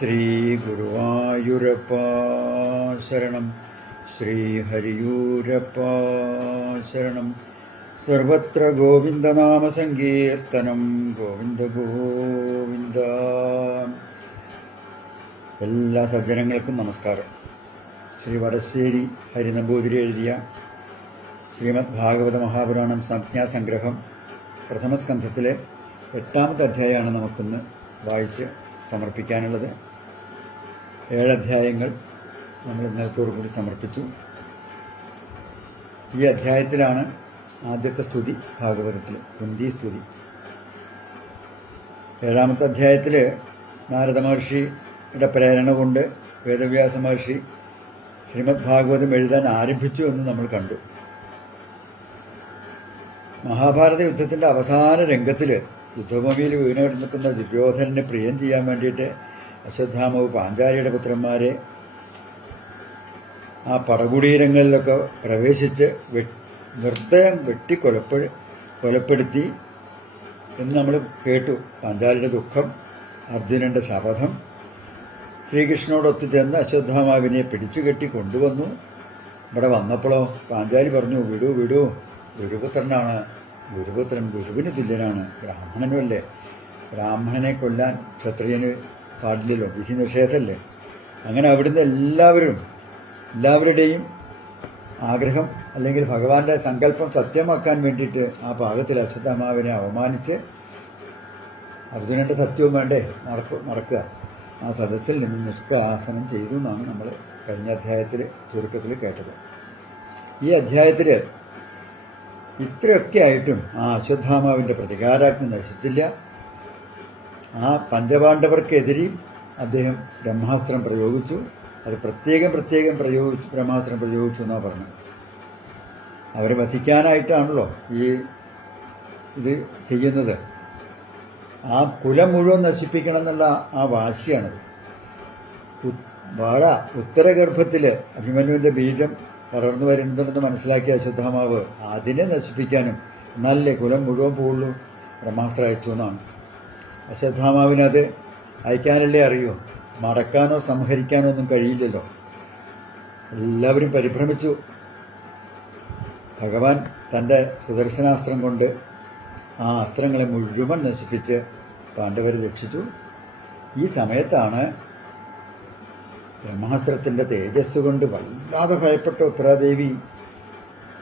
ശ്രീ ഗുരുവായൂരപ്പ ശരണം. ശ്രീ ഹരിയൂരപ്പ ശരണം. സർവത്ര ഗോവിന്ദനാമ സങ്കീർത്തനം. ഗോവിന്ദ ഗോവിന്ദ. എല്ലാ സജ്ജനങ്ങൾക്കും നമസ്കാരം. ശ്രീ വടശ്ശേരി ഹരിനമ്പൂതിരി എഴുതിയ ശ്രീമദ് ഭാഗവത മഹാപുരാണം സംജ്ഞാസംഗ്രഹം പ്രഥമ സ്കന്ധത്തിലെ 8ാമത്തെ അധ്യായമാണ് നമുക്കിന്ന് വായിച്ച് സമർപ്പിക്കാനുള്ളത്. 7 അധ്യായങ്ങൾ നമ്മൾ ഇന്നലത്തോടു കൂടി സമർപ്പിച്ചു. ഈ അധ്യായത്തിലാണ് ആദ്യത്തെ സ്തുതി ഭാഗവതത്തിൽ, കുന്തി സ്തുതി. 7ാമത്തെ അധ്യായത്തിൽ നാരദ മഹർഷിയുടെ പ്രേരണ കൊണ്ട് വേദവ്യാസ മഹർഷി ശ്രീമദ് ഭാഗവതം എഴുതാൻ ആരംഭിച്ചു എന്ന് നമ്മൾ കണ്ടു. മഹാഭാരത യുദ്ധത്തിൻ്റെ അവസാന രംഗത്തിൽ യുദ്ധഭൂമിയിൽ വീണ് നിൽക്കുന്ന ദുര്യോധനനെ പ്രിയം ചെയ്യാൻ വേണ്ടിയിട്ട് അശ്വത്ഥാമാവ് പാഞ്ചാലിയുടെ പുത്രന്മാരെ ആ പടകുടീരങ്ങളിലൊക്കെ പ്രവേശിച്ച് നിർദ്ദയം കൊലപ്പെടുത്തി എന്ന് നമ്മൾ കേട്ടു. പാഞ്ചാലിയുടെ ദുഃഖം, അർജുനന്റെ ശപഥം, ശ്രീകൃഷ്ണനോടൊത്തു ചെന്ന് അശ്വത്ഥാമാവിനെ പിടിച്ചുകെട്ടി കൊണ്ടുവന്നു. ഇവിടെ വന്നപ്പോഴോ പാഞ്ചാലി പറഞ്ഞു, വിടൂ വിടൂ, ഗുരുപുത്രനാണ്, ഗുരുപുത്രൻ ഗുരുവിന് തുല്യനാണ്, ബ്രാഹ്മണനുമല്ലേ, ബ്രാഹ്മണനെ കൊല്ലാൻ ക്ഷത്രിയന് പാടില്ലല്ലോ, വിധി നിഷേധമല്ലേ. അങ്ങനെ അവിടുന്ന് എല്ലാവരുടെയും ആഗ്രഹം അല്ലെങ്കിൽ ഭഗവാന്റെ സങ്കല്പം സത്യമാക്കാൻ വേണ്ടിയിട്ട് ആ പാകത്തിൽ അശ്വത്ഥാമാവിനെ അവമാനിച്ച് അർജുനന്റെ സത്യവും വേണ്ടേ നടക്കുക, ആ സദസ്സിൽ നിന്ന് നിഷ്കാസനം ചെയ്തു എന്നാണ് നമ്മൾ കഴിഞ്ഞ അധ്യായത്തിൽ ചുരുക്കത്തിൽ കേട്ടത്. ഈ അധ്യായത്തിൽ ഇത്രയൊക്കെ ആയിട്ടും ആ അശ്വത്ഥാമാവിൻ്റെ പ്രതികാരാഗ്നി നശിച്ചില്ല. ആ പഞ്ചപാണ്ഡവർക്കെതിരെയും അദ്ദേഹം ബ്രഹ്മാസ്ത്രം പ്രയോഗിച്ചു. അത് പ്രത്യേകം ബ്രഹ്മാസ്ത്രം പ്രയോഗിച്ചു എന്നാണ് പറഞ്ഞത്. അവരെ വധിക്കാനായിട്ടാണല്ലോ ഇത് ചെയ്യുന്നത്. ആ കുലം മുഴുവൻ നശിപ്പിക്കണം എന്നുള്ള ആ വാശിയാണത്. ഉത്തരഗർഭത്തിൽ അഭിമന്യുവിൻ്റെ ബീജം വളർന്നു വരുന്നുണ്ടെന്ന് മനസ്സിലാക്കിയ അശ്വത്ഥാമാവ് അതിനെ നശിപ്പിക്കാനും എന്നാലല്ലേ കുലം മുഴുവൻ പോവുള്ളൂ, ബ്രഹ്മാസ്ത്രം അയച്ചു എന്നാണ്. അശ്വത്ഥാമാവിനത് അയക്കാനല്ലേ അറിയൂ, മടക്കാനോ സംഹരിക്കാനോ ഒന്നും കഴിയില്ലല്ലോ. എല്ലാവരും പരിഭ്രമിച്ചു. ഭഗവാൻ തൻ്റെ സുദർശനാസ്ത്രം കൊണ്ട് ആ അസ്ത്രങ്ങളെ മുഴുവൻ നശിപ്പിച്ച് പാണ്ഡവരെ രക്ഷിച്ചു. ഈ സമയത്താണ് ബ്രഹ്മാസ്ത്രത്തിൻ്റെ തേജസ് കൊണ്ട് വല്ലാതെ ഭയപ്പെട്ട ഉത്തരാദേവി,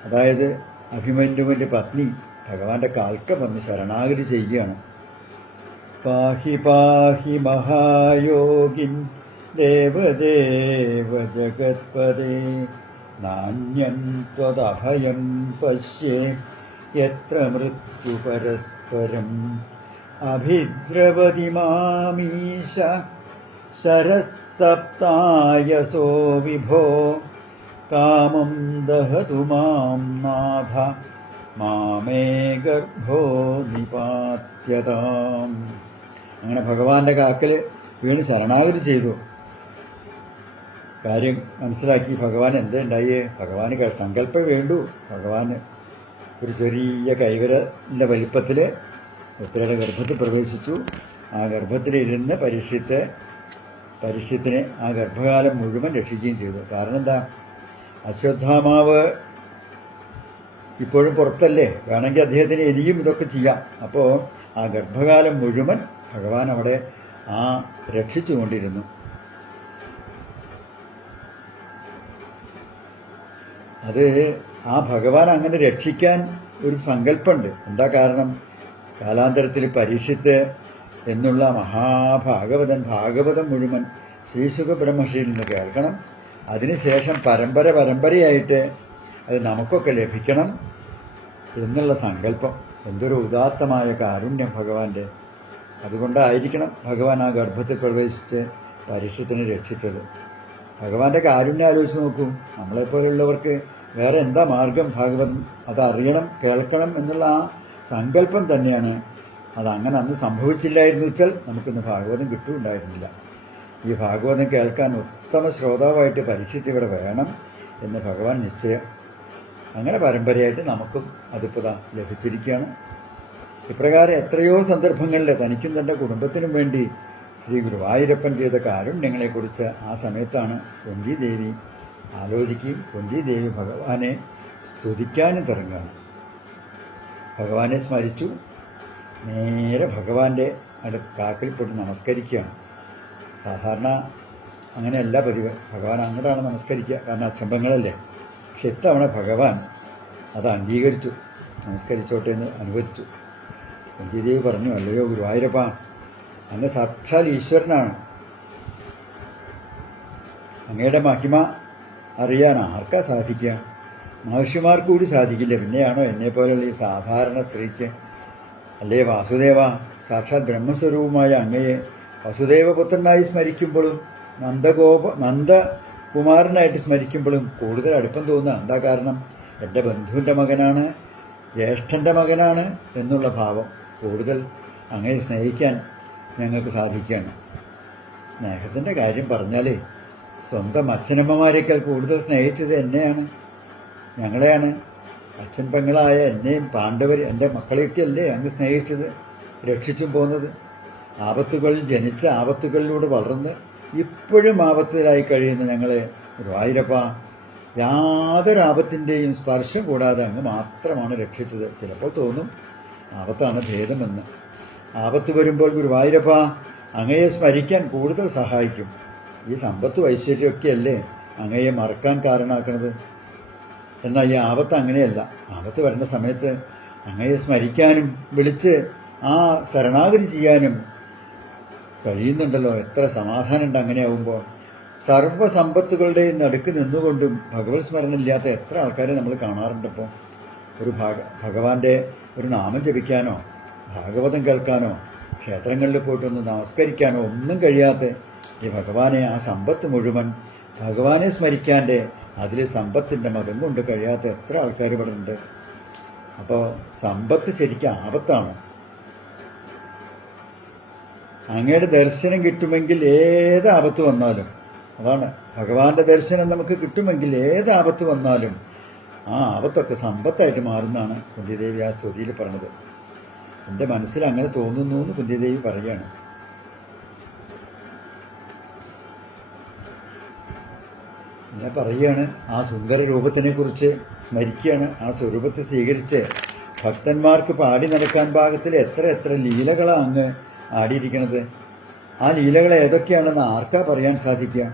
അതായത് അഭിമന്യുവിൻ്റെ പത്നി, ഭഗവാന്റെ കാൽക്ക വന്ന് ശരണാഗതി ചെയ്യുകയാണ്. പാഹി പാഹി മഹായോഗിൻ ദേവദേവ ജഗത്പദേ നാന്യം ത്വദഭയം പശ്യേ യത്ര മൃത്യു പരസ്പരം അഭിദ്രവതി മാമീശ ശരസ്തപ്തായസോ വിഭോ കാമം ദഹതു മാം നാഥ മാമേ ഗർഭോ നിപാത്യതാം. അങ്ങനെ ഭഗവാന്റെ കാക്കൽ വീണ് ശരണാഗതി ചെയ്തു. കാര്യം മനസ്സിലാക്കി. ഭഗവാൻ എന്തുണ്ടായേ, ഭഗവാന് സങ്കല്പം വേണ്ടു. ഭഗവാന് ഒരു ചെറിയ കൈവിരലിൻ്റെ വലിപ്പത്തിൽ ഉത്തരയുടെ ഗർഭത്തിൽ പ്രവേശിച്ചു. ആ ഗർഭത്തിലിരുന്ന് പരീക്ഷത്തിനെ ആ ഗർഭകാലം മുഴുവൻ രക്ഷിക്കുകയും ചെയ്തു. കാരണം എന്താ, അശ്വത്ഥാമാവ് ഇപ്പോഴും പുറത്തല്ലേ, വേണമെങ്കിൽ അദ്ദേഹത്തിന് ഇനിയും ഇതൊക്കെ ചെയ്യാം. അപ്പോൾ ആ ഗർഭകാലം മുഴുവൻ ഭഗവാൻ അവിടെ രക്ഷിച്ചുകൊണ്ടിരുന്നു. അത് ആ ഭഗവാൻ അങ്ങനെ രക്ഷിക്കാൻ ഒരു സങ്കല്പമുണ്ട്. എന്താ കാരണം, കാലാന്തരത്തിൽ പരീക്ഷിത്ത് എന്നുള്ള മഹാഭാഗവതൻ ഭാഗവതം മുഴുവൻ ശ്രീശുഖ ബ്രഹ്മർഷിയിൽ നിന്ന് കേൾക്കണം. അതിനുശേഷം പരമ്പരയായിട്ട് അത് നമുക്കൊക്കെ ലഭിക്കണം എന്നുള്ള സങ്കല്പം. എന്തൊരു ഉദാത്തമായ കാരുണ്യം ഭഗവാന്റെ. അതുകൊണ്ടായിരിക്കണം ഭഗവാൻ ആ ഗർഭത്തിൽ പ്രവേശിച്ച് പരീക്ഷത്തിനെ രക്ഷിച്ചത്. ഭഗവാന്റെ കാരുണ്യം ആലോചിച്ച് നോക്കൂ. നമ്മളെപ്പോലുള്ളവർക്ക് വേറെ എന്താ മാർഗം? ഭാഗവതം അതറിയണം, കേൾക്കണം എന്നുള്ള ആ സങ്കല്പം തന്നെയാണ്. അതങ്ങനെ അന്ന് സംഭവിച്ചില്ലായിരുന്നു വെച്ചാൽ നമുക്കിന്ന് ഭാഗവതം കിട്ടുന്നുണ്ടായിരുന്നില്ല. ഈ ഭാഗവതം കേൾക്കാൻ ഉത്തമ ശ്രോതാവായിട്ട് പരീക്ഷിച്ച് ഇവിടെ വേണം എന്ന് ഭഗവാൻ നിശ്ചയം. അങ്ങനെ പരമ്പരയായിട്ട് നമുക്കും അതിപ്പോൾ ലഭിച്ചിരിക്കുകയാണ്. ഇപ്രകാരം എത്രയോ സന്ദർഭങ്ങളിൽ തനിക്കും തൻ്റെ കുടുംബത്തിനും വേണ്ടി ശ്രീ ഗുരുവായൂരപ്പൻ ചെയ്ത കാരുണ്യങ്ങളെക്കുറിച്ച് ആ സമയത്താണ് കുന്തിദേവി ആലോചിക്കുകയും കുന്തിദേവി ഭഗവാനെ സ്തുതിക്കാനും തുടങ്ങുകയാണ്. ഭഗവാനെ സ്മരിച്ചു. നേരെ ഭഗവാന്റെ കാക്കിൽ പോയിട്ട് നമസ്കരിക്കുകയാണ്. സാധാരണ അങ്ങനെയല്ല പതിവ്. ഭഗവാൻ അങ്ങോട്ടാണ് നമസ്കരിക്കുക, കാരണം അച്ചമ്പങ്ങളല്ലേ. പക്ഷെ ഇത്തവണ ഭഗവാൻ അത് അംഗീകരിച്ചു, നമസ്കരിച്ചോട്ടെ എന്ന് അനുവദിച്ചു. കുന്തിദേവി പറഞ്ഞു, അല്ലയോ ഗുരുവായൂരപ്പ, അങ്ങ് സാക്ഷാൽ ഈശ്വരനാണ്. അങ്ങയുടെ മഹിമ അറിയാൻ ആർക്കാ സാധിക്കുക? മഹർഷിമാർക്ക് കൂടി സാധിക്കില്ല, പിന്നെയാണോ എന്നെപ്പോലുള്ള ഈ സാധാരണ സ്ത്രീക്ക്? അല്ലേ വാസുദേവ, സാക്ഷാൽ ബ്രഹ്മസ്വരൂപമായ അങ്ങയെ വസുദേവപുത്രനായി സ്മരിക്കുമ്പോഴും നന്ദകുമാരനായിട്ട് സ്മരിക്കുമ്പോഴും കൂടുതൽ അടുപ്പം തോന്നുക എന്താ കാരണം? എൻ്റെ ബന്ധുവിൻ്റെ മകനാണ്, ജ്യേഷ്ഠൻ്റെ മകനാണ് എന്നുള്ള ഭാവം കൂടുതൽ അങ്ങയെ സ്നേഹിക്കാൻ ഞങ്ങൾക്ക് സാധിക്കുകയാണ്. സ്നേഹത്തിൻ്റെ കാര്യം പറഞ്ഞാലേ സ്വന്തം അച്ഛനമ്മമാരേക്കാൾ കൂടുതൽ സ്നേഹിച്ചത് എന്നെയാണ്, ഞങ്ങളെയാണ്. അച്ഛൻ പെങ്ങളായ എന്നെയും പാണ്ഡവർ എൻ്റെ മക്കളെയൊക്കെ അല്ലേ അങ്ങ് സ്നേഹിച്ചത്, രക്ഷിച്ചും പോകുന്നത്. ആപത്തുകളിൽ ജനിച്ച ആപത്തുകളിലൂടെ വളർന്ന് ഇപ്പോഴും ആപത്തിലായി കഴിയുന്ന ഞങ്ങളെ ഗുരുവായൂരപ്പ യാതൊരു ആപത്തിൻ്റെയും സ്പർശം കൂടാതെ അങ്ങ് മാത്രമാണ് രക്ഷിച്ചത്. ചിലപ്പോൾ തോന്നും ആപത്താണ് ഭേദമെന്ന്. ആപത്ത് വരുമ്പോൾ ഗുരുവായൂരപ്പ അങ്ങയെ സ്മരിക്കാൻ കൂടുതൽ സഹായിക്കും. ഈ സമ്പത്തും ഐശ്വര്യമൊക്കെ അല്ലേ അങ്ങയെ മറക്കാൻ കാരണമാക്കുന്നത്. എന്നാൽ ഈ ആപത്ത് അങ്ങനെയല്ല. ആപത്ത് വരുന്ന സമയത്ത് അങ്ങയെ സ്മരിക്കാനും വിളിച്ച് ആ ശരണാഗതി ചെയ്യാനും കഴിയുന്നുണ്ടല്ലോ. എത്ര സമാധാനമുണ്ട് അങ്ങനെയാവുമ്പോൾ. സർവ്വസമ്പത്തുകളുടെയും നടുക്ക് നിന്നുകൊണ്ടും ഭഗവത് സ്മരണ ഇല്ലാത്ത എത്ര ആൾക്കാരെ നമ്മൾ കാണാറുണ്ടപ്പോൾ. ഒരു ഭഗവാന്റെ ഒരു നാമം ജപിക്കാനോ ഭാഗവതം കേൾക്കാനോ ക്ഷേത്രങ്ങളിൽ പോയിട്ടൊന്ന് നമസ്കരിക്കാനോ ഒന്നും കഴിയാത്ത ഈ ഭഗവാനെ, ആ സമ്പത്ത് മുഴുവൻ ഭഗവാനെ സ്മരിക്കാൻ്റെ അതിൽ സമ്പത്തിൻ്റെ മതം കൊണ്ട് കഴിയാത്ത എത്ര ആൾക്കാർ ഇവിടെ ഉണ്ട്. അപ്പോൾ സമ്പത്ത് ശരിക്കും ആപത്താണ്. അങ്ങയുടെ ദർശനം കിട്ടുമെങ്കിൽ ഏത് ആപത്ത് വന്നാലും, അതാണ് ഭഗവാന്റെ ദർശനം നമുക്ക് കിട്ടുമെങ്കിൽ ഏത് ആപത്ത് വന്നാലും ആ ആപത്തൊക്കെ സമ്പത്തായിട്ട് മാറുന്നതാണ് കുന്തിദേവി ആ സ്തുതിയിൽ പറഞ്ഞത്. എൻ്റെ മനസ്സിൽ അങ്ങനെ തോന്നുന്നു എന്ന് കുന്തിദേവി പറയുകയാണ്. ഞാൻ പറയുകയാണ്, ആ സുന്ദര രൂപത്തിനെ കുറിച്ച് സ്മരിക്കുകയാണ്. ആ സ്വരൂപത്തെ സ്വീകരിച്ച് ഭക്തന്മാർക്ക് പാടി നടക്കാൻ പാകത്തിൽ എത്ര എത്ര ലീലകളാണ് അങ്ങ് ആടിയിരിക്കുന്നത്. ആ ലീലകൾ ഏതൊക്കെയാണെന്ന് ആർക്കാ പറയാൻ സാധിക്കുക?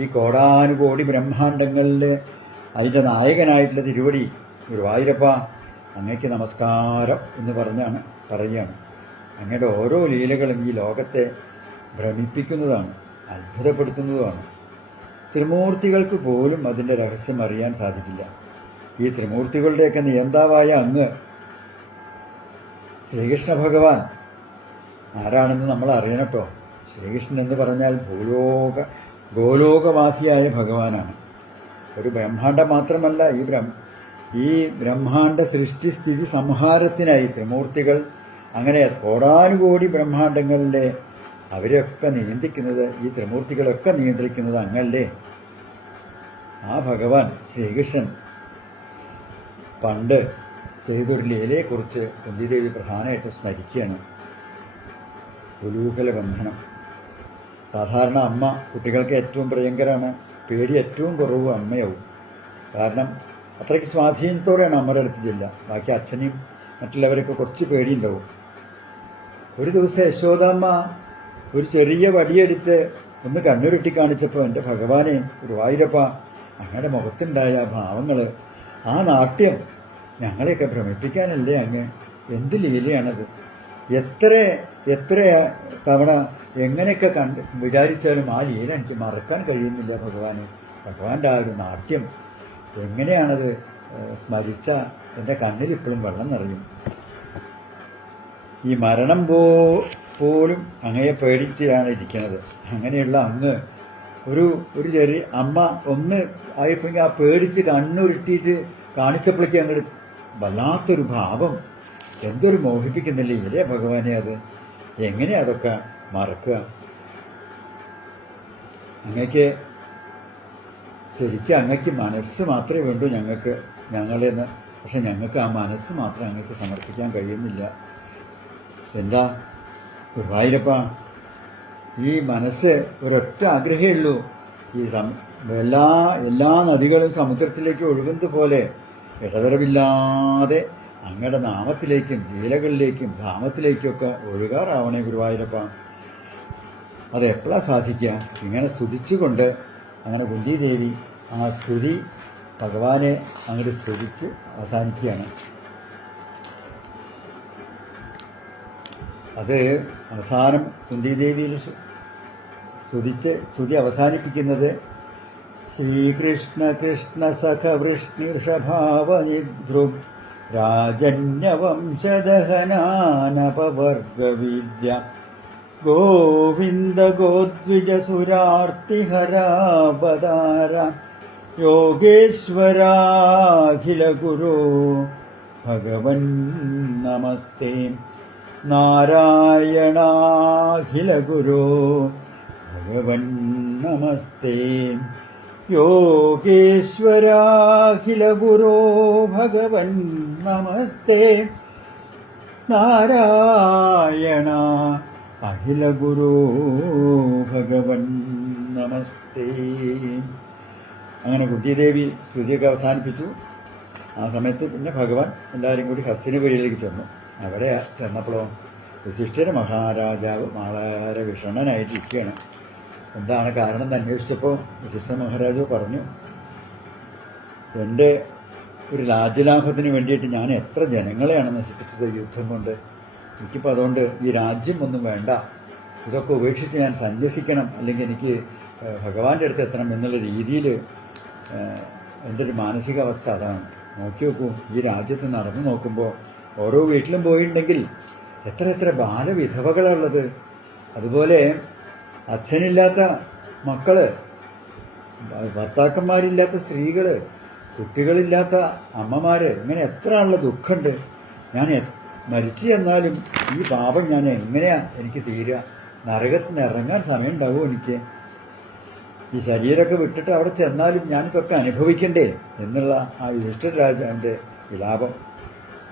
ഈ കോടാനുകോടി ബ്രഹ്മാണ്ടങ്ങളിൽ അതിൻ്റെ നായകനായിട്ടുള്ള തിരുവടി ഗുരുവായൂരപ്പ അങ്ങയ്ക്ക് നമസ്കാരം എന്ന് പറയുകയാണ്. അങ്ങയുടെ ഓരോ ലീലകളും ഈ ലോകത്തെ ഭ്രമിപ്പിക്കുന്നതാണ്, അത്ഭുതപ്പെടുത്തുന്നതുമാണ്. ത്രിമൂർത്തികൾക്ക് പോലും അതിൻ്റെ രഹസ്യം അറിയാൻ സാധിക്കില്ല. ഈ ത്രിമൂർത്തികളുടെയൊക്കെ നിയന്താവായ അങ്ങ് ശ്രീകൃഷ്ണ ഭഗവാൻ ആരാണെന്ന് നമ്മൾ അറിയണം കേട്ടോ. ശ്രീകൃഷ്ണൻ എന്ന് പറഞ്ഞാൽ ഗോലോകവാസിയായ ഭഗവാനാണ്. ഒരു ബ്രഹ്മാണ്ടം മാത്രമല്ല, ഈ ബ്രഹ്മാണ്ട സൃഷ്ടിസ്ഥിതി സംഹാരത്തിനായി ത്രിമൂർത്തികൾ അങ്ങനെ കോടാനുകോടി ബ്രഹ്മാണ്ടങ്ങളിലെ അവരെയൊക്കെ നിയന്ത്രിക്കുന്നത്, ഈ ത്രിമൂർത്തികളൊക്കെ നിയന്ത്രിക്കുന്നത് അങ്ങല്ലേ. ആ ഭഗവാൻ ശ്രീകൃഷ്ണൻ പണ്ട് ചെയ്തൊരു ലീലയെക്കുറിച്ച് കുന്തിദേവി പ്രധാനമായിട്ട് സ്മരിക്കുകയാണ്. ഉലൂഹല ബന്ധനം. സാധാരണ അമ്മ കുട്ടികൾക്ക് ഏറ്റവും പ്രിയങ്കരാണ്, പേടി ഏറ്റവും കുറവ് അമ്മയാവും. കാരണം അത്രയ്ക്ക് സ്വാധീനത്തോടെയാണ് അമ്മയുടെ അടുത്ത് ചെല്ലുക. ബാക്കി അച്ഛനെയും മറ്റുള്ളവരൊക്കെ കുറച്ച് പേടിയുണ്ടാവും. ഒരു ദിവസം യശോദാമ്മ ഒരു ചെറിയ വടിയെടുത്ത് ഒന്ന് കണ്ണുരുട്ടി കാണിച്ചപ്പോൾ എൻ്റെ ഭഗവാനെ ഗുരുവായൂരപ്പ അങ്ങയുടെ മുഖത്തുണ്ടായ ഭാവങ്ങൾ, ആ നാട്യം ഞങ്ങളെയൊക്കെ ഭ്രമിപ്പിക്കാനല്ലേ അങ്ങ്? എന്ത് ലീലയാണത്! എത്ര തവണ എങ്ങനെയൊക്കെ വിചാരിച്ചാലും ആ ലീല എനിക്ക് മറക്കാൻ കഴിയുന്നില്ല ഭഗവാനെ. ഭഗവാന്റെ ആ ഒരു നാട്യം എങ്ങനെയാണത് സ്മരിച്ച എൻ്റെ കണ്ണിൽ ഇപ്പോഴും വെള്ളം നിറയും. ഈ മരണം പോലും അങ്ങയെ പേടിച്ചാണ് ഇരിക്കുന്നത്. അങ്ങനെയുള്ള അങ്ങ് ഒരു ചെറിയ അമ്മ ഒന്ന് ആയപ്പോഴേക്കും ആ പേടിച്ച് കണ്ണുരുട്ടിയിട്ട് കാണിച്ചപ്പോഴേക്കും അങ്ങോട്ട് വല്ലാത്തൊരു ഭാവം, എന്തൊരു മോഹിപ്പിക്കുന്നില്ലേ ഇല്ലേ ഭഗവാനെ! അത് എങ്ങനെയാ അതൊക്കെ മറക്കുക? അങ്ങക്ക് ശരിക്കും അങ്ങക്ക് മനസ്സ് മാത്രമേ വേണ്ടൂ ഞങ്ങളെന്ന്. പക്ഷെ ഞങ്ങൾക്ക് ആ മനസ്സ് മാത്രം അങ്ങക്ക് സമർപ്പിക്കാൻ കഴിയുന്നില്ല. എന്താ ഗുരുവായൂരപ്പ, ഈ മനസ്സ് ഒരൊറ്റ ആഗ്രഹമേ ഉള്ളൂ, ഈ എല്ലാ നദികളും സമുദ്രത്തിലേക്ക് ഒഴുകുന്നത് പോലെ ഇടതടവില്ലാതെ അങ്ങയുടെ നാമത്തിലേക്കും ലീലകളിലേക്കും ധാമത്തിലേക്കൊക്കെ ഒഴുകാറാവണേ ഗുരുവായൂരപ്പ. അത് എപ്പോഴാണ് സാധിക്കുക? ഇങ്ങനെ സ്തുതിച്ചുകൊണ്ട് അങ്ങനെ കുന്തിദേവി ആ സ്തുതി ഭഗവാനെ അങ്ങോട്ട് സ്തുതിച്ച് അവസാനിക്കുകയാണ്. അത് അവസാനം കുന്തിദേവിയിൽ സ്തുതിച്ച് സ്തുതി അവസാനിപ്പിക്കുന്നത് ശ്രീകൃഷ്ണ കൃഷ്ണ സഖ വൃഷ്ണിർഷഭാവനിധൃ രാജന്യവംശദഹനാനപവർഗവിദ്യ ഗോവിന്ദ ഗോദ്വിജസുരാർത്തിഹരാവതാര യോഗേശ്വരാഖില ഗുരോ ഭഗവൻ നമസ്തേ. നാരായണാഖില ഗുരോ ഭഗവൻ നമസ്തേ. യോഗേശ്വരാഖില ഗുരോ ഭഗവൻ നമസ്തേ. നാരായണ അഖില ഗുരോ ഭഗവൻ നമസ്തേ. അങ്ങനെ കുന്തിദേവി സ്തുതിയൊക്കെ അവസാനിപ്പിച്ചു. ആ സമയത്ത് പിന്നെ ഭഗവാൻ എല്ലാവരും കൂടി ഹസ്തിനപുരിയിലേക്ക് ചെന്നു. അവിടെ ചെന്നപ്പോഴോ വസിഷ്ഠിര മഹാരാജാവ് വളരെ വിഷണ്ണനായിട്ടിരിക്കുകയാണ്. എന്താണ് കാരണം എന്ന് അന്വേഷിച്ചപ്പോൾ വസിഷ്ഠ മഹാരാജാവ് പറഞ്ഞു, എൻ്റെ ഒരു രാജ്യലാഭത്തിന് വേണ്ടിയിട്ട് ഞാൻ എത്ര ജനങ്ങളെയാണ് നശിപ്പിച്ചത് യുദ്ധം കൊണ്ട്. എനിക്കിപ്പോൾ അതുകൊണ്ട് ഈ രാജ്യം ഒന്നും വേണ്ട, ഇതൊക്കെ ഉപേക്ഷിച്ച് ഞാൻ സന്യസിക്കണം, അല്ലെങ്കിൽ എനിക്ക് ഭഗവാന്റെ അടുത്ത് എത്തണം എന്നുള്ള രീതിയിൽ എൻ്റെ ഒരു മാനസികാവസ്ഥ അതാണ്. നോക്കി നോക്കൂ, ഈ രാജ്യത്ത് നടന്നു നോക്കുമ്പോൾ ഓരോ വീട്ടിലും പോയിട്ടുണ്ടെങ്കിൽ എത്ര എത്ര ബാലവിധവകളുള്ളത്. അതുപോലെ അച്ഛനില്ലാത്ത മക്കള്, ഭർത്താക്കന്മാരില്ലാത്ത സ്ത്രീകള്, കുട്ടികളില്ലാത്ത അമ്മമാര്, ഇങ്ങനെ എത്ര ഉള്ള ദുഃഖമുണ്ട്. ഞാൻ മരിച്ചു ചെന്നാലും ഈ പാപം ഞാൻ എങ്ങനെയാ എനിക്ക് തീരുക? നരകത്തിൽ നിന്ന് ഇറങ്ങാൻ സമയം ഉണ്ടാവുമോ എനിക്ക്? ഈ ശരീരമൊക്കെ വിട്ടിട്ട് അവിടെ ചെന്നാലും ഞാനിതൊക്കെ അനുഭവിക്കണ്ടേ എന്നുള്ള ആ യുധിഷ്ഠിര രാജാവിൻ്റെ വിലാപം.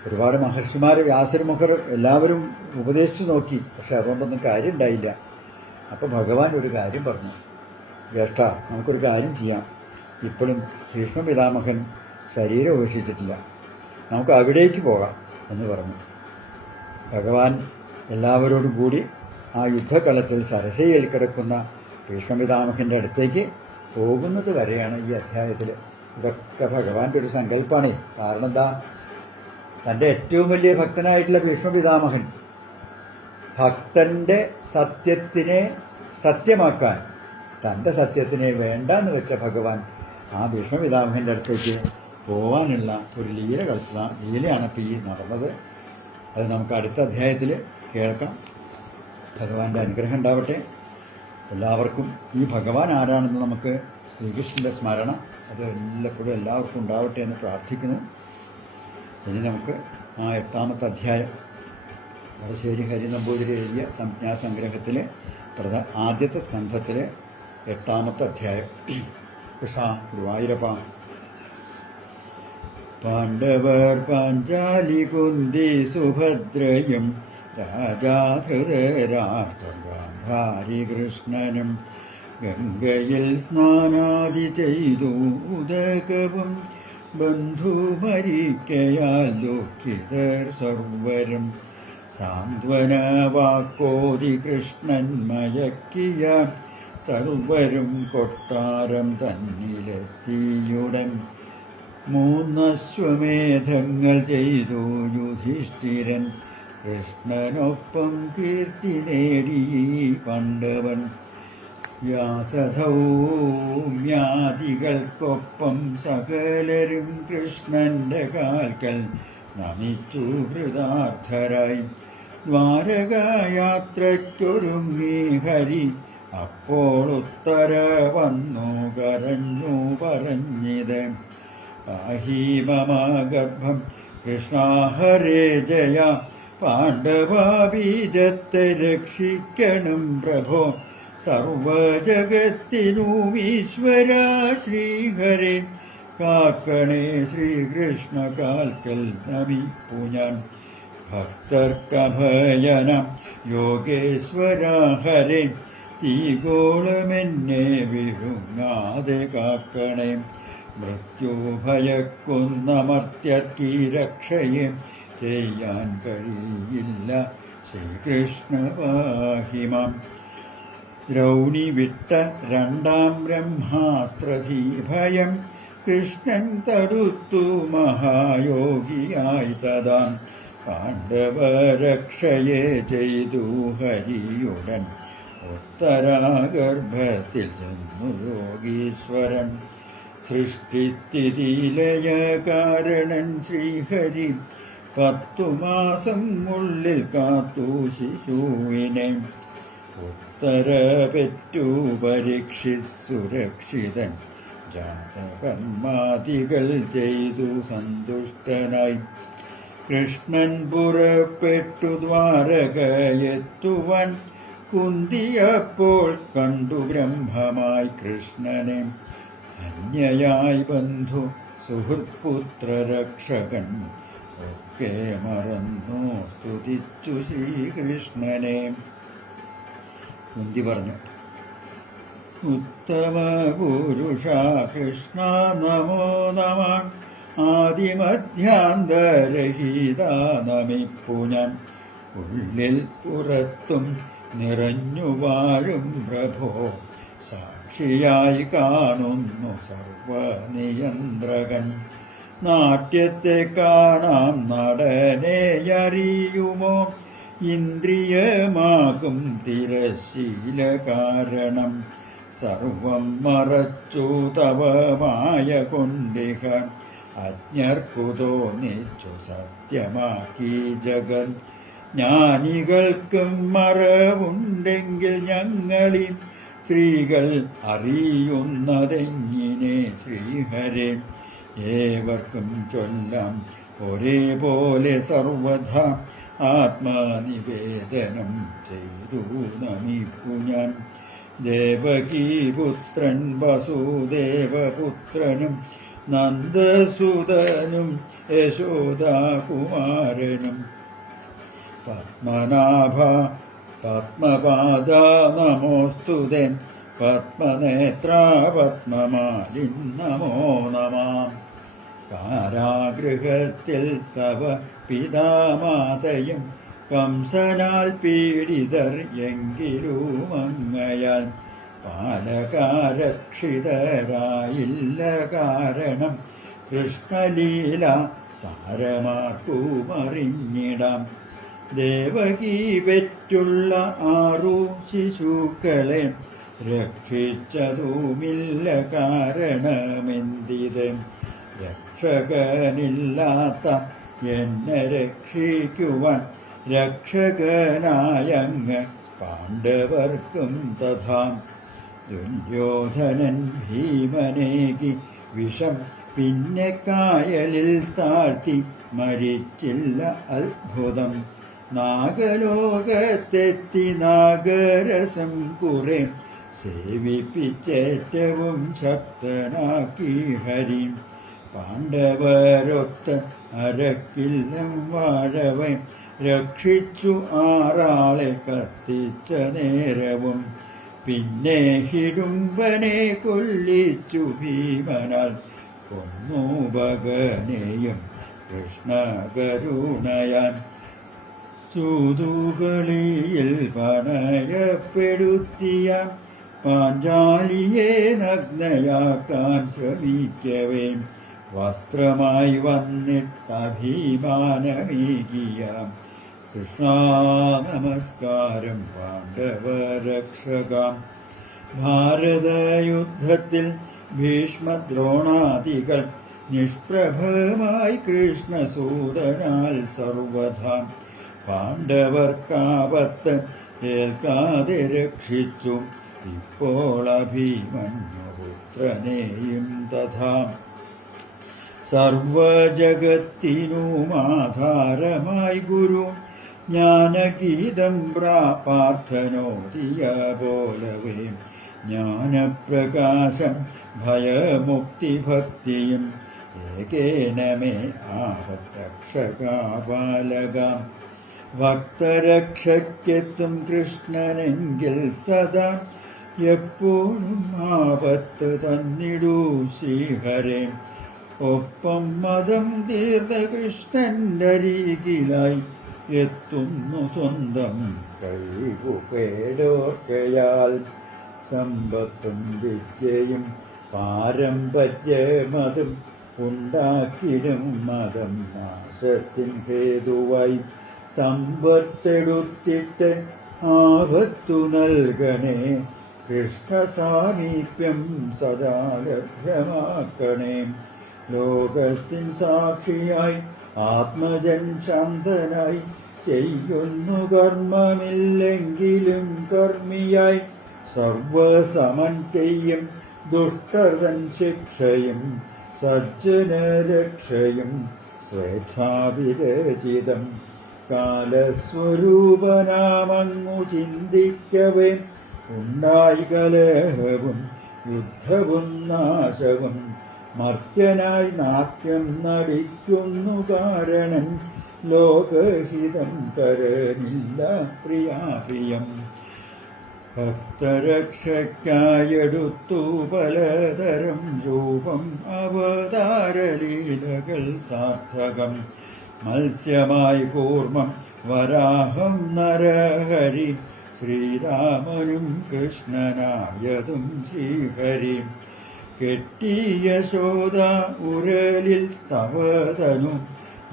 ഒരുപാട് മഹർഷിമാർ, വ്യാസരുമുഖർ എല്ലാവരും ഉപദേശിച്ചു നോക്കി, പക്ഷെ അതുകൊണ്ടൊന്നും കാര്യം ഉണ്ടായില്ല. അപ്പോൾ ഭഗവാൻ ഒരു കാര്യം പറഞ്ഞു, ജ്യേഷ്ഠ, നമുക്കൊരു കാര്യം ചെയ്യാം. ഇപ്പോഴും ഭീഷ്മ പിതാമഹൻ ശരീരം ഉപേക്ഷിച്ചിട്ടില്ല, നമുക്ക് അവിടേക്ക് പോകാം എന്ന് പറഞ്ഞു. ഭഗവാൻ എല്ലാവരോടും കൂടി ആ യുദ്ധകളത്തിൽ സരസയിൽ കിടക്കുന്ന ഭീഷ്മപിതാമഹൻ്റെ അടുത്തേക്ക് പോകുന്നത് വരെയാണ് ഈ അധ്യായത്തിൽ. ഇതൊക്കെ ഭഗവാന്റെ ഒരു സങ്കല്പമാണ്. കാരണം എന്താ, തൻ്റെ ഏറ്റവും വലിയ ഭക്തനായിട്ടുള്ള ഭീഷ്മപിതാമഹൻ ഭക്തന്റെ സത്യത്തിനെ സത്യമാക്കാൻ തൻ്റെ സത്യത്തിനെ വേണ്ടെന്ന് വെച്ച ഭഗവാൻ ആ ഭീഷ്മപിതാമഹൻ്റെ അടുത്തേക്ക് പോകാനുള്ള ഒരു ലീല കളിച്ചതാണ്. ലീലയാണ് ഇപ്പോൾ ഈ നടന്നത്. അത് നമുക്ക് അടുത്ത അധ്യായത്തിൽ കേൾക്കാം. ഭഗവാന്റെ അനുഗ്രഹം ഉണ്ടാവട്ടെ എല്ലാവർക്കും. ഈ ഭഗവാൻ ആരാണെന്ന് നമുക്ക് ശ്രീകൃഷ്ണൻ്റെ സ്മരണ അത് എല്ലപ്പോഴും എല്ലാവർക്കും ഉണ്ടാവട്ടെ എന്ന് പ്രാർത്ഥിക്കുന്നു. ഇനി നമുക്ക് ആ 8ാമത്തെ അധ്യായം വടശ്ശേരി ഹരി നമ്പൂതിരി എഴുതിയ സംജ്ഞാസംഗ്രഹത്തിലെ ആദ്യത്തെ സ്കന്ധത്തിലെ 8ാമത്തെ അധ്യായം. കൃഷ്ണ ഗുരുവായൂരപ്പ. പാണ്ഡവർ പാഞ്ചാലി കുന്തി സുഭദ്രയും രാജാധൃതരാഷ്ട്രഗാന്ധാരി കൃഷ്ണനും ഗംഗയിൽ സ്നാനാദി ചെയ്തു ഉദകവും ബന്ധു മരിക്കയാൽ ദുഃഖിതർ സർവരും സാന്ത്വന വാക്കോതി കൃഷ്ണൻ മയക്കിയ സർവരും കൊട്ടാരം തന്നിലെത്തിയുടൻ 3 അശ്വമേധങ്ങൾ ചെയ്തു യുധിഷ്ഠിരൻ കൃഷ്ണനൊപ്പം കീർത്തി നേടി പാണ്ഡവൻ. വ്യാസധൗമ്യാദികൾക്കൊപ്പം സകലരും കൃഷ്ണന്റെ കാൽക്കൽ നമിച്ചു കൃതാർത്ഥരായി. ദ്വാരകായാത്രയ്ക്കൊരുങ്ങി ഹരി അപ്പോൾ ഉത്തര വന്നു കരഞ്ഞു പറഞ്ഞിത്. പാഹി മമ ഗർഭം കൃഷ്ണ ഹരേ ജയ. പാണ്ഡവാബീജത്തെ രക്ഷിക്കണം പ്രഭോ. സർവജഗത്തിനും ഈശ്വര ശ്രീഹരേ. കാക്കണേ ശ്രീകൃഷ്ണ കാൽക്കൽ നമിപ്പു ഞാൻ. ഭക്തർക്കഭയനം യോഗേശ്വര ഹരേ. തീഗോളമെന്നെ വിഴുങ്ങാതെ കാക്കണേ. മൃത്യു ഭയക്കുന്ന മർത്യർക്കീ രക്ഷയെ ചെയ്യാൻ കഴിയില്ല. ശ്രീകൃഷ്ണ പാഹി മാം. ദ്രൗണി വിട്ട രണ്ടാം ബ്രഹ്മാസ്ത്രധീ ഭയം കൃഷ്ണൻ തടുത്തു മഹായോഗിയായി തഥാ. പാണ്ഡവരക്ഷയെ ചെയ്തു ഹരിയുടൻ ഉത്തരാഗർഭത്തിൽ ചെന്നു യോഗീശ്വരൻ. സൃഷ്ടിസ്ഥിതിലയ കാരണൻ ശ്രീഹരി 10 മാസം ഉള്ളിൽ കാത്തു ശിശുവിനെ. ഉത്തര പെറ്റു പരീക്ഷിസുരക്ഷിതൻ ജാതകർമാദികൾ ചെയ്തു സന്തുഷ്ടനായി. കൃഷ്ണൻ പുറപ്പെട്ടു ദ്വാരകയെത്തുവാൻ കുന്തിയപ്പോൾ കണ്ടു ബ്രഹ്മമായി കൃഷ്ണനെ. ധന്യയായി ബന്ധു സുഹൃത്പുത്രരക്ഷകൻ ഒക്കെ മറന്നു സ്തുതിച്ചു ശ്രീകൃഷ്ണനെ. കുന്തി പറഞ്ഞു, ഉത്തമ പുരുഷ കൃഷ്ണ നമോ നമ. ആദിമധ്യാന്തരഹിത നമിപ്പു ഞാൻ. ഉള്ളിൽ പുറത്തും നിറഞ്ഞു വാഴും പ്രഭോ. സാക്ഷിയായി കാണുന്നു സർവനിയന്ത്രകൻ. നാട്യത്തെ കാണാം നടനെ അറിയുമോ. ഇന്ദ്രിയമാകും തിരശീല കാരണം. സർവം മറച്ചു തവമായ കൊണ്ടിഹ. അജ്ഞർക്കു തോന്നിച്ചു സത്യമാക്കി ജഗൻ. ജ്ഞാനികൾക്കും മറവുണ്ടെങ്കിൽ ഞങ്ങളി സ്ത്രീകൾ അറിയുന്നതെങ്ങിനെ ശ്രീഹരേ. ഏവർക്കും ചൊല്ലാം ഒരേപോലെ സർവഥ. ആത്മാനിവേദനം ചെയ്തു നമിപ്പു ഞാൻ. ദേവകീപുത്രൻ വസുദേവപുത്രനും നന്ദസുതനും യശോദാകുമാരനും. പത്മനാഭ പത്മപാദ നമോസ്തുതേ. പത്മനേത്ര പത്മമാലിൻ നമോ നമാം. കാരാഗൃഹത്തിൽ തവ പിതാമാതയും കംസനാൽ പീഡിതർ എങ്കിലും അങ്ങയാൽ പാലകാരക്ഷിതരായില്ല. കാരണം കൃഷ്ണലീല സാരമാർക്കുമറിഞ്ഞിടാം. ദേവകീ പെറ്റുള്ള 6 ശിശുക്കളെ രക്ഷിച്ചതുമില്ല. കാരണമെന്തിത്? രക്ഷകനില്ലാത്ത എന്നെ രക്ഷിക്കുവാൻ രക്ഷകനായങ്ങ് പാണ്ഡവർക്കും തഥാ. ദുര്യോധനൻ ഭീമനേകി വിഷം പിന്നെ കായലിൽ താഴ്ത്തി മരിച്ചില്ല. അത്ഭുതം. നാഗലോകത്തെത്തി നാഗരസം കുറെ സേവിപ്പിച്ചേറ്റവും ശക്തനാക്കി ഹരി. പാണ്ഡവരൊത്ത് അരക്കില്ലം വാഴവൻ രക്ഷിച്ചു 6 ആളെ കത്തിച്ച നേരവും. പിന്നെ ഹിഡുംബനെ കൊല്ലിച്ചു ഭീമനാൽ കൊന്നു ഭഗനെയും കൃഷ്ണ കരുണയാൻ. സൂതുകളിയിൽ പണയപ്പെടുത്തിയ പാഞ്ചാലിയെ നഗ്നയാക്കാൻ ശ്രമിക്കവേ വസ്ത്രമായി വന്നിട്ടഭിമാനമേകിയ കൃഷ്ണ നമസ്കാരം. പാണ്ഡവരക്ഷകാം. ഭാരതയുദ്ധത്തിൽ ഭീഷ്മദ്രോണാദികൾ നിഷ്പ്രഭമായി കൃഷ്ണസൂതനാൽ സർവഥാ. പാണ്ഡവർക്കാപത്ത് ഏൽക്കാതെ രക്ഷിച്ചു ഇപ്പോൾ അഭിമന്യുപുത്രനെയും തഥാ. സർവജഗത്തിനുമാധാരമായി ഗുരു ജ്ഞാനഗീതം പ്രാപാർത്ഥനോദിയ പോലവേ. ജ്ഞാനപ്രകാശം ഭയമുക്തിഭക്തിയും ഏകേന മേ ആപത്തക്ഷകാപാലക. ഭക്തരക്ഷയ്ക്കെത്തും കൃഷ്ണനെങ്കിൽ സദാ എപ്പോഴും ആപത്ത് തന്നിടൂ ശ്രീഹരേ. ഒപ്പം മതം തീർത്ത കൃഷ്ണന്റെ അരികിലായി എത്തുന്നു സ്വന്തം കഴിവുകേടോർക്കയാൽ. സമ്പത്തും വിദ്യയും പാരമ്പര്യമതും ഉണ്ടാക്കിടും മതം നാശത്തിൻ ഹേതുവായി. സമ്പത്തെടുത്തിട്ട് ആപത്തു നൽകണേ, കൃഷ്ണ സാമീപ്യം സദാ ലഭ്യമാക്കണേ. ലോകത്തിൻ സാക്ഷിയായി ആത്മജൻ ശാന്തനായി ചെയ്യുന്നു കർമ്മമില്ലെങ്കിലും കർമ്മിയായി. സർവസമൻ ചെയ്യും ദുഷ്ടതൻ ശിക്ഷയും സജ്ജനരക്ഷയും സ്വേച്ഛാവിരചിതം. കാലസ്വരൂപനാമങ്ങു ചിന്തിക്കവേ ഉണ്ടായി കലഹവും യുദ്ധവും നാശവും. മർത്യനായി നാട്യം നടിക്കുന്നു കാരണൻ, ലോകഹിതം കരനില്ല പ്രിയാപ്രിയം. ഭക്തരക്ഷയ്ക്കായെടുത്തു പലതരം രൂപം, അവതാരലീലകൾ സാർത്ഥകം. മത്സ്യമായി കൂർമ്മം, വരാഹം നരഹരി, ശ്രീരാമനും കൃഷ്ണനായതും ശ്രീഹരി. കെട്ടിയ യശോദ ഉരലിൽ തവതനു,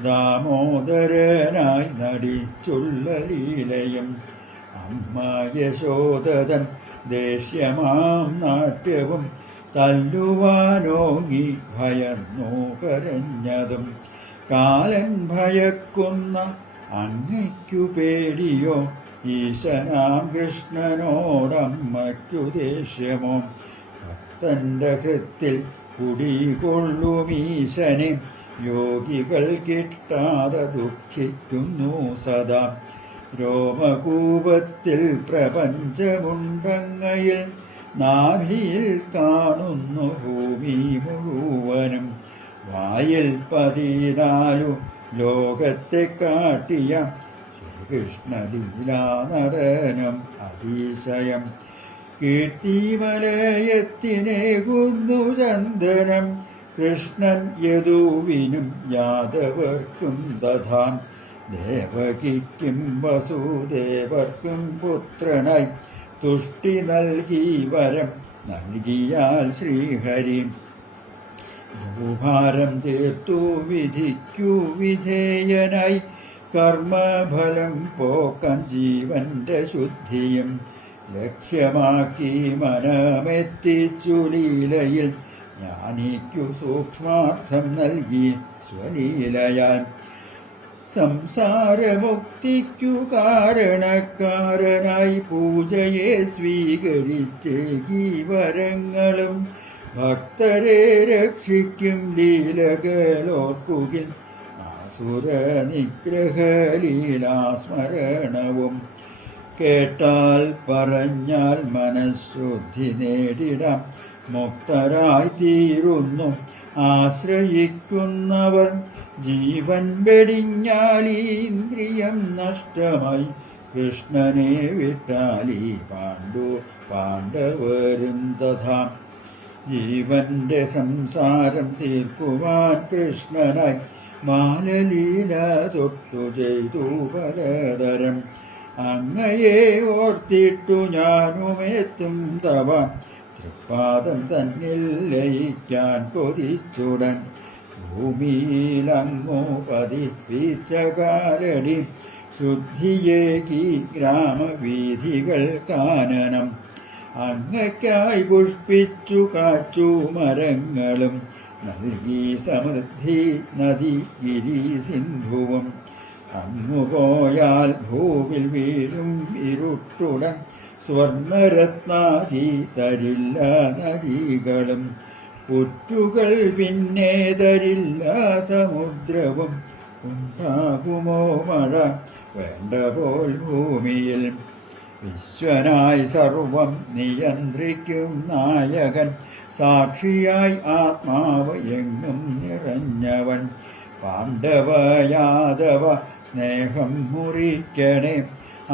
ദാമോദരനായി നടിച്ചുള്ള ലീലയും. അമ്മ യശോദതൻ ദേഷ്യമാം നാട്യവും, തല്ലുവാനോങ്ങി ഭയന്നു കരഞ്ഞതും. കാലൻ ഭയക്കുന്ന അങ്ങയ്ക്കു പേടിയോ, ഈശനാം കൃഷ്ണനോടമ്മയ്ക്കു ദേഷ്യമോ. ഭക്തന്റെ കൃത്തിൽ കുടികൊള്ളുമീശനെ, യോഗികൾ കിട്ടാതെ ദുഃഖിക്കുന്നു സദാ. രോമകൂപത്തിൽ പ്രപഞ്ചമുണ്ടങ്ങയിൽ, നാഭിയിൽ കാണുന്നു ഭൂമി മുഴുവനും. വായിൽ 14 ലോകത്തെ കാട്ടിയ ശ്രീകൃഷ്ണലീലാ നടനം അതിശയം. കീർത്തിവലയത്തിനേകുന്നു ചന്ദനം, കൃഷ്ണൻ യദുവിനും യാദവർക്കും തഥാ. ദേവകിക്കും വസുദേവർക്കും പുത്രനായി തുഷ്ടി നൽകി വരം നൽകിയാൽ ശ്രീഹരി. ഭൂഭാരം തീർത്തു വിധിക്കു വിധേയനായി, കർമ്മഫലം പോക്കാൻ ജീവന്റെ ശുദ്ധിയും. ലക്ഷ്യമാക്കി മനമെത്തിച്ചു ലീലയിൽ, ജ്ഞാനിക്കു സൂക്ഷ്മാർത്ഥം നൽകി സ്വലീലയാൽ. സംസാരമുക്തിക്കു കാരണക്കാരനായി പൂജയെ സ്വീകരിച്ചേകി വരങ്ങളും. ഭക്തരെ രക്ഷിക്കും ലീലകളോർക്കുകിൽ, ആസുര നിഗ്രഹ ലീലാസ്മരണവും. കേട്ടാൽ പറഞ്ഞാൽ മനഃശുദ്ധി നേടിടാം, മുക്തരായി തീരുന്നു ആശ്രയിക്കുന്നവർ. ജീവൻ വെടിഞ്ഞാൽ ഇന്ദ്രിയം നഷ്ടമായി, കൃഷ്ണനെ വിട്ടാലീ പാണ്ഡവരും തഥാ. ജീവന്റെ സംസാരം തീർക്കുവാൻ കൃഷ്ണനായി, മാലലീല തൊട്ടു ചെയ്തു പലതരം. അങ്ങയെ ഓർത്തിട്ടു ഞാനുമെത്തും തവ, തൃപ്പാദം തന്നിൽ ലയിക്കാൻ കൊതിച്ചുടൻ. ഭൂമിയിലങ്ങോ പതിപ്പിച്ച കാലടി, ശുദ്ധിയേകി ഗ്രാമവീഥികൾ കാനനം. അങ്ങയ്ക്കായി പുഷ്പിച്ചു കാച്ചു മരങ്ങളും, നൽകി സമൃദ്ധി നദി ഗിരി സിന്ധുവും. അങ്ങുപോയാൽ ഭൂവിൽ വീഴും ഇരുട്ടുടൻ, സ്വർണരത്നാദി തരില്ല നദികളും. പുറ്റുകൾ പിന്നെ തരില്ല സമുദ്രവും, ഉണ്ടാകുമോ മഴ വേണ്ട പോൽ ഭൂമിയിൽ. വിശ്വനായി സർവം നിയന്ത്രിക്കും നായകൻ, സാക്ഷിയായി ആത്മാവ് എങ്ങും നിറഞ്ഞവൻ. പാണ്ഡവ യാദവ സ്നേഹം മുറിക്കണേ,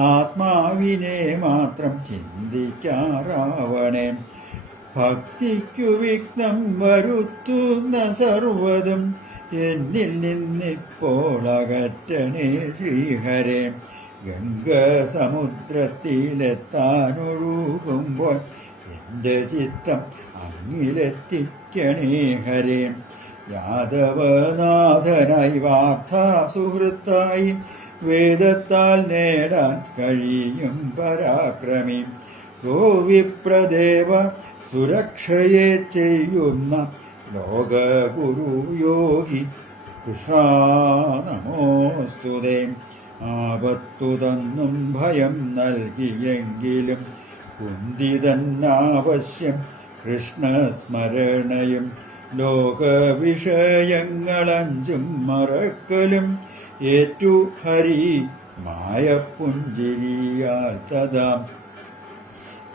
ആത്മാവിനെ മാത്രം ചിന്തിക്കാറാവണേ. ഭക്തിക്കു വിഘ്നം വരുത്തുന്ന സർവ്വതും എന്നിൽ നിന്നിപ്പോൾ അകറ്റണേ ശ്രീഹരേ. ഗംഗ സമുദ്രത്തിലെത്താനൊഴുകുമ്പോൾ എൻ്റെ ചിത്തം അങ്ങിലെത്തിക്കണേ ഹരേ. യാദവനാഥനായി വാർത്താ സുഹൃത്തായി വേദത്താൽ നേടാൻ കഴിയും പരാക്രമി. ഗോവിപ്രദേവ സുരക്ഷയെ ചെയ്യുന്ന ലോകഗുരു യോഗി കൃഷ്ണ നമോസ്തുതേ. ആപത്തു തന്നും ഭയം നൽകിയെങ്കിലും കുന്തിതന്നാവശ്യം കൃഷ്ണസ്മരണയും ലോകവിഷയങ്ങളഞ്ചും മറക്കലും ഏറ്റു ഹരി മായപ്പുഞ്ചിരിയാൽ തഥാ.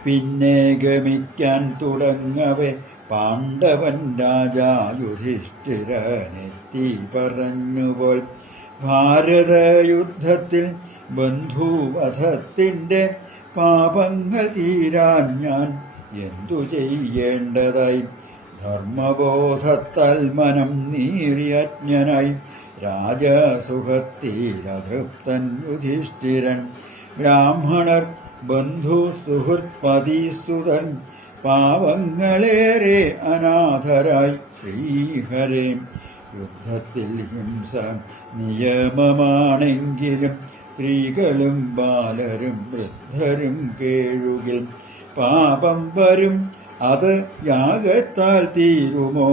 പിന്നെ ഗമിക്കാൻ തുടങ്ങവേ പാണ്ഡവൻ രാജാ യുധിഷ്ഠിരനെത്തി പറഞ്ഞുപോൽ, ഭാരതയുദ്ധത്തിൽ ബന്ധുവധത്തിൻ്റെ പാപങ്ങൾ തീരാൻ ഞാൻ എന്തു ചെയ്യേണ്ടതായി. ധർമ്മബോധത്താൽ മനം നീറിയജ്ഞനായി രാജസുഖത്തിലതൃപ്തൻ യുധിഷ്ഠിരൻ. ബ്രാഹ്മണർ ബന്ധു സുഹൃത്പതിസുതൻ പാവങ്ങളേറെ അനാഥരായി ശ്രീഹരേ. യുദ്ധത്തിൽ ഹിംസ നിയമമാണെങ്കിലും സ്ത്രീകളും ബാലരും വൃദ്ധരും കേഴുകിൽ പാപം വരും, അത് യാഗത്താൽ തീരുമോ?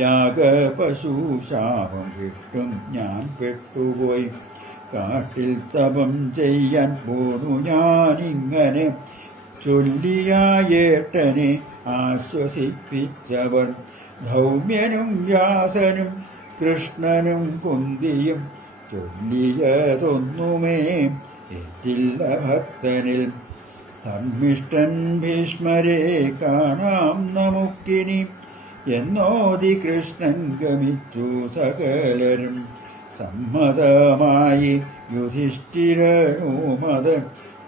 യാഗപശുശാപം കിട്ടും ഞാൻ പെട്ടുപോയി. കാട്ടിൽ തപം ചെയ്യാൻ പോന്നു ഞാനിങ്ങനെ ചൊല്ലിയായേട്ടനെ ആശ്വസിപ്പിച്ചവർ. ധൗമ്യനും വ്യാസനും കൃഷ്ണനും കുന്തിയും ചൊല്ലിയതൊന്നുമേ ഏറ്റില്ല ഭക്തനിൽ. ധർമ്മിഷ്ഠൻ ഭീഷ്മരെ കാണാം നമുക്കിനി എന്നോതി കൃഷ്ണൻ ഗമിച്ചു സകലരും. സമ്മതമായി യുധിഷ്ഠിരനുമത്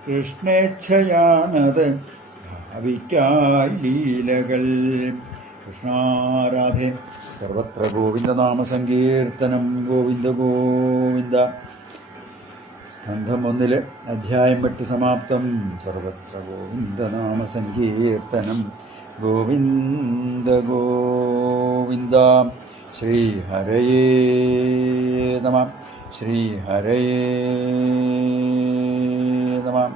കൃഷ്ണേച്ഛയാണത് ഭാവിക്കായി ലീലകൾ. കൃഷ്ണാരാധേ. സർവത്ര ഗോവിന്ദനാമ സങ്കീർത്തനം. ഗോവിന്ദ ഗോവിന്ദ. സ്കന്ധം 1 അധ്യായം 8 സമാപ്തം. സർവത്ര ഗോവിന്ദനാമ സങ്കീർത്തനം. ഗോവിന്ദ ഗോവിന്ദ. ശ്രീഹരയേ നമഃ. ശ്രീഹരയേ നമഃ.